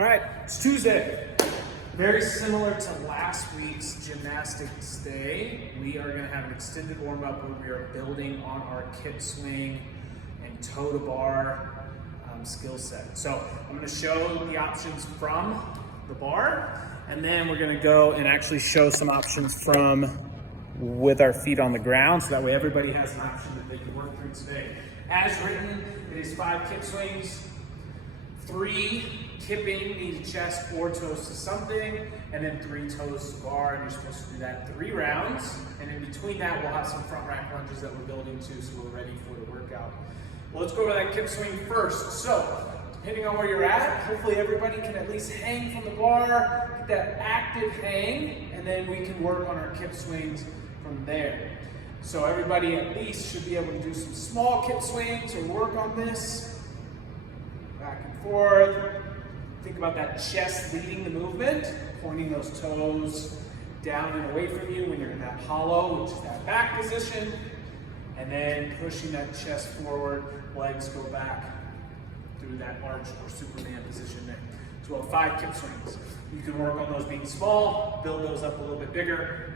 All right, it's Tuesday. Very similar to last week's gymnastics day, we are going to have an extended warm-up where we are building on our kip swing and toe to bar skill set. So I'm going to show the options from the bar, and then we're going to go and actually show some options from with our feet on the ground, so that way everybody has an option that they can work through today. As written, it is 5 kip swings, 3 kipping knee to chest or toes to something, and then 3 toes to bar, and you're supposed to do that 3 rounds. And in between that, we'll have some front rack lunges that we're building to, so we're ready for the workout. Well, let's go over that kip swing first. So, depending on where you're at, hopefully everybody can at least hang from the bar, get that active hang, and then we can work on our kip swings from there. So everybody at least should be able to do some small kip swings or work on this. Back and forth. Think about that chest leading the movement, pointing those toes down and away from you when you're in that hollow, which is that back position, and then pushing that chest forward, legs go back through that arch or Superman position there. So we'll have 5 kip swings. You can work on those being small, build those up a little bit bigger,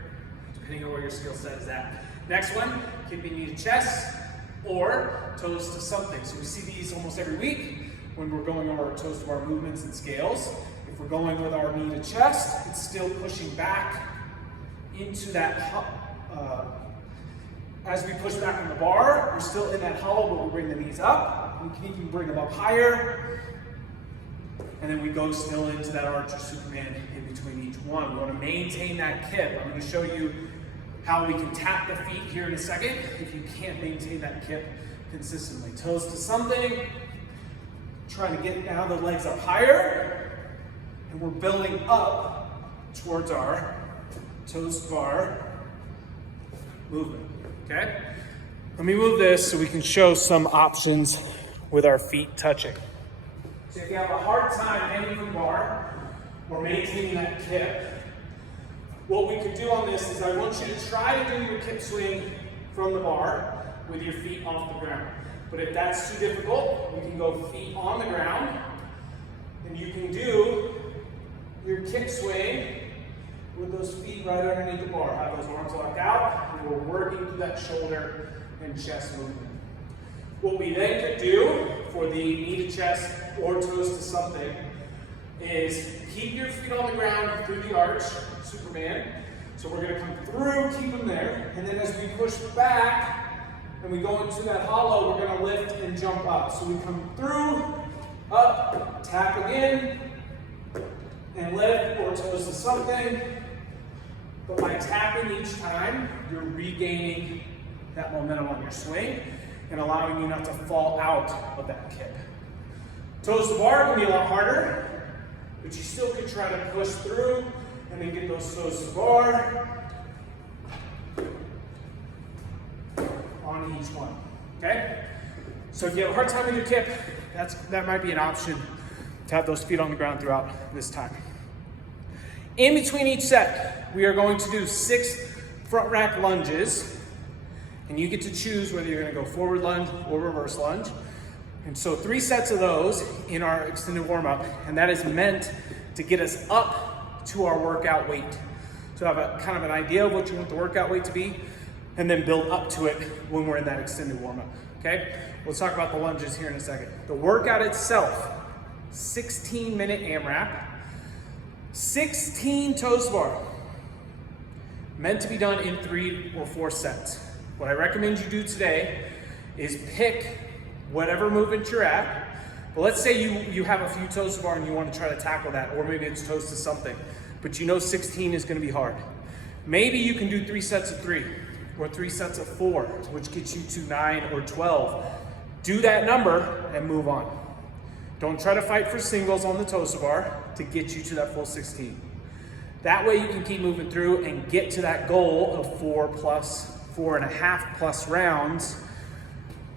depending on where your skill set is at. Next one, kipping knee to chest or toes to something. So we see these almost every week when we're going over our toes to bar movements and scales. If we're going with our knee to chest, it's still pushing back into that, as we push back on the bar, we're still in that hollow, but we bring the knees up. We can even bring them up higher. And then we go still into that arch or Superman in between each one. We want to maintain that kip. I'm going to show you how we can tap the feet here in a second if you can't maintain that kip consistently. Toes to something. Trying to get now the legs up higher, and we're building up towards our toes to bar movement, okay? Let me move this so we can show some options with our feet touching. So if you have a hard time hanging from bar or maintaining that kip, what we could do on this is I want you to try to do your kip swing from the bar with your feet off the ground. But if that's too difficult, we can go feet on the ground, and you can do your kip swing with those feet right underneath the bar. Have those arms locked out, and we're working through that shoulder and chest movement. What we then could do for the knee to chest or toes to something is keep your feet on the ground through the arch, Superman. So we're going to come through, keep them there, and then as we push back, and we go into that hollow, we're going to lift and jump up. So we come through, up, tap again, and lift or toes to something. But by tapping each time, you're regaining that momentum on your swing and allowing you not to fall out of that kip. Toes to bar can be a lot harder, but you still can try to push through and then get those toes to bar on each one, okay? So if you have a hard time with your kip, that might be an option to have those feet on the ground throughout this time. In between each set, we are going to do 6 front rack lunges, and you get to choose whether you're gonna go forward lunge or reverse lunge. And so 3 sets of those in our extended warm-up, and that is meant to get us up to our workout weight. So have a kind of an idea of what you want the workout weight to be, and then build up to it when we're in that extended warm-up, okay? We'll talk about the lunges here in a second. The workout itself, 16-minute AMRAP, 16 toes to bar, meant to be done in 3 or 4 sets. What I recommend you do today is pick whatever movement you're at. But let's say you have a few toes to bar and you want to try to tackle that, or maybe it's toes to something, but you know 16 is going to be hard. Maybe you can do 3 sets of 3. Or 3 sets of 4, which gets you to 9 or 12. Do that number and move on. Don't try to fight for singles on the toes to bar to get you to that full 16. That way you can keep moving through and get to that goal of 4.5 plus rounds,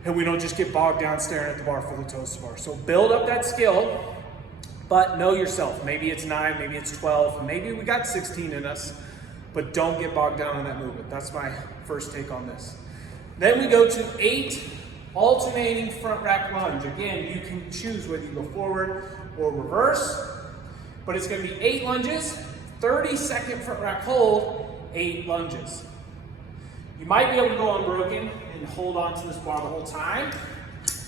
and we don't just get bogged down staring at the bar for the toes to bar. So build up that skill, but know yourself. Maybe it's 9, maybe it's 12, maybe we got 16 in us, but don't get bogged down on that movement. That's my first take on this. Then we go to 8 alternating front rack lunge. Again, you can choose whether you go forward or reverse. but it's gonna be 8 lunges, 30-second front rack hold, 8 lunges. You might be able to go unbroken and hold on to this bar the whole time,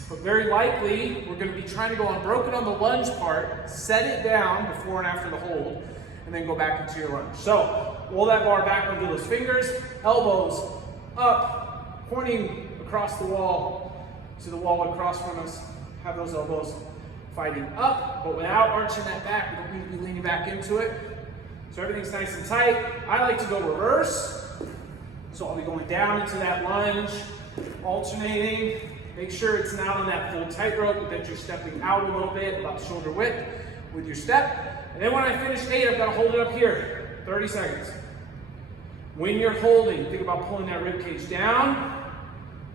but very likely we're gonna be trying to go unbroken on the lunge part, set it down before and after the hold, and then go back into your lunge. So, roll that bar back onto those fingers, elbows up, pointing across the wall to the wall across from us. Have those elbows fighting up, but without arching that back. We don't need to be leaning back into it. So everything's nice and tight. I like to go reverse. So I'll be going down into that lunge, alternating. Make sure it's not on that full tightrope, but that you're stepping out a little bit, about shoulder width with your step. And then when I finish 8, I've got to hold it up here, 30 seconds. When you're holding, think about pulling that rib cage down.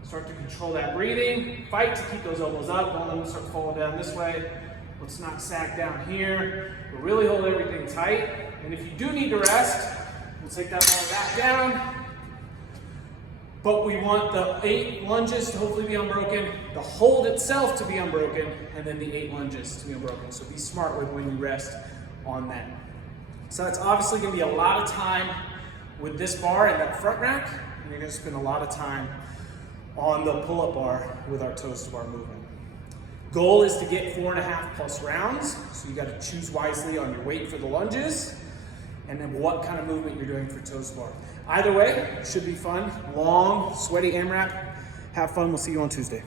Start to control that breathing. Fight to keep those elbows up. Don't let them start falling down this way. Let's not sack down here. But really hold everything tight. And if you do need to rest, we'll take that ball back down. But we want the 8 lunges to hopefully be unbroken, the hold itself to be unbroken, and then the 8 lunges to be unbroken. So be smart with when you rest on that. So that's obviously going to be a lot of time with this bar and that front rack. And you're going to spend a lot of time on the pull-up bar with our toes to bar movement. Goal is to get 4.5 plus rounds. So you got to choose wisely on your weight for the lunges and then what kind of movement you're doing for toes to bar. Either way, it should be fun. Long, sweaty AMRAP. Have fun. We'll see you on Tuesday.